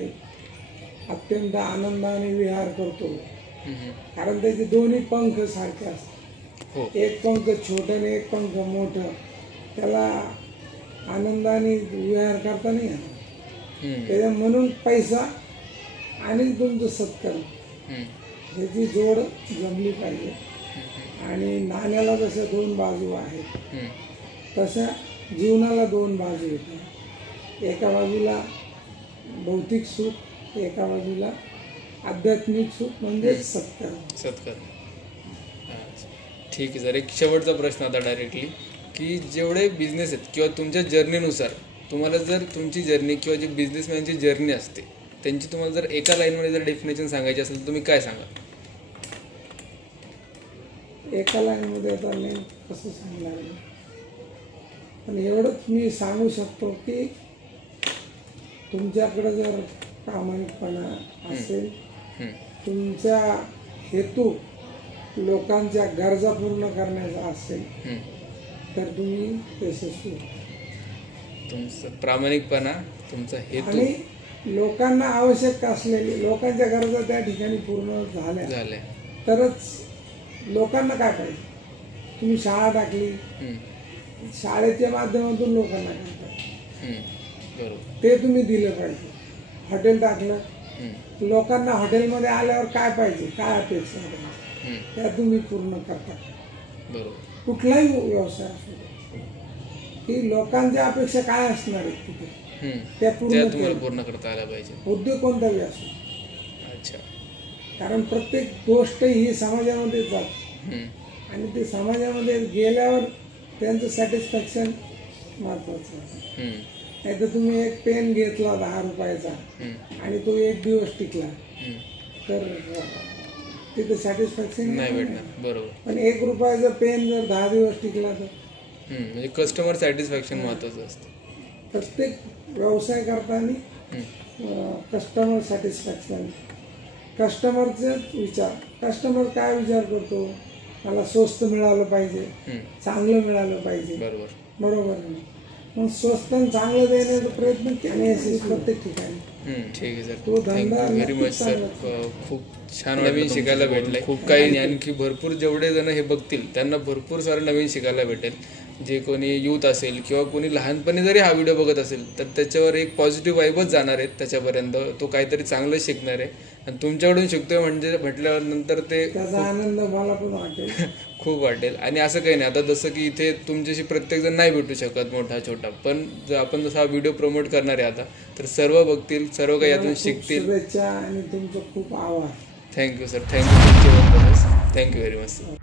अत्यंत आनंदाने विहार करतो, कारण त्याचे दोन्ही पंख सारखे असतात, एक पंख छोटं आणि एक पंख मोठं, त्याला आनंदाने विहार करता नाही येणार. त्याच्या म्हणून पैसा आणि तुमचं सत्कर्म ह्याची जोड जमली पाहिजे. आणि नाण्याला जसं दोन बाजू आहेत तसं जीवनाला दोन बाजू येतात. एका बाजूला भौतिक सुख, एका बाजूला आध्यात्मिक सुख म्हणजे सत्कर्म. ठीक आहे सर, एक शेवटचा प्रश्न आता डायरेक्टली, की जेवढे बिझनेस आहेत किंवा तुमच्या जर्नीनुसार तुम्हाला जर तुमची जर्नी किंवा जी बिझनेसमॅनची जर्नी असते त्यांची तुम्हाला जर एका लाईनमध्ये जर डेफिनेशन सांगायची असेल तर तुम्ही काय सांगाल? एका लाईनमध्ये आता मी कसं सांगणार नाही, पण एवढंच मी सांगू शकतो की तुमच्याकडे जर प्रामाणिकपणा असेल, तुमचा हेतू लोकांच्या गरजा पूर्ण करण्याचा असेल तर तुम्ही यशस्वी. तुमचं प्रामाणिकपणा, तुमचा हेतू आणि लोकांना आवश्यक असलेली लोकांच्या गरजा त्या ठिकाणी पूर्ण झाल्या तरच लोकांना काय पाहिजे. तुम्ही शाळा टाकली, शाळेच्या माध्यमातून लोकांना काय पाहिजे बरोबर ते तुम्ही दिलं पाहिजे. हॉटेल टाकलं, लोकांना हॉटेलमध्ये आल्यावर काय पाहिजे, काय अपेक्षा आहे त्या तुम्ही पूर्ण करता. बरोबर कुठलाही व्यवसाय असू दे की लोकांच्या अपेक्षा काय असणार आहेत तिथे त्या पूर्ण करता आल्या पाहिजे. उद्योग कोणताही असो. अच्छा. कारण प्रत्येक गोष्ट ही समाजामध्ये जाते आणि ते समाजामध्ये गेल्यावर त्यांचं सॅटिस्फॅक्शन महत्वाचं आहे. नाही तर तुम्ही एक पेन घेतला 10 रुपयाचा आणि तो 1 दिवस टिकला तर तिथं सॅटिस्फॅक्शन नाही भेटणार. बरोबर. पण 1 रुपयाचा पेन जर 10 दिवस टिकला तर म्हणजे कस्टमर सॅटिस्फॅक्शन महत्वाचं असतं. प्रत्येक व्यवसाय करताना कस्टमर सॅटिस्फॅक्शन, कस्टमरचाच विचार. कस्टमर काय विचार करतो, मला स्वस्त मिळालं पाहिजे, चांगलं मिळालं पाहिजे. बरोबर नाही. मग स्वस्त चांगलं देण्याचा प्रयत्न केले प्रत्येक ठिकाणी. ठीक आहे sir, thank you very much sir. खूप छान नवीन शिकायला भेटलंय. खूप काही आणखी भरपूर जेवढे जण हे बघतील त्यांना भरपूर सारं नवीन शिकायला भेटेल. जे कोणी यूथ असेल किंवा कोणी लहानपणी जरी हा व्हिडिओ बघत असेल तर त्याच्यावर एक पॉझिटिव्ह वाईबच जाणार आहेत त्याच्यापर्यंत. तो काहीतरी चांगलं शिकणार आहे आणि तुमच्याकडून शिकतोय म्हणजे म्हटल्यावर नंतर ते त्याचा आनंद मला पण वाटेल. खूप वाटेल. आणि असं काही नाही, आता जसं की इथे तुमच्याशी प्रत्येकजण नाही भेटू शकत मोठा छोटा, पण जर आपण जसा हा व्हिडिओ प्रमोट करणार आहे आता तर सर्व बघतील, सर्व काही यातून शिकतील. शुभेच्छा आणि तुमचं खूप आभार. Thank you sir, thank you very much.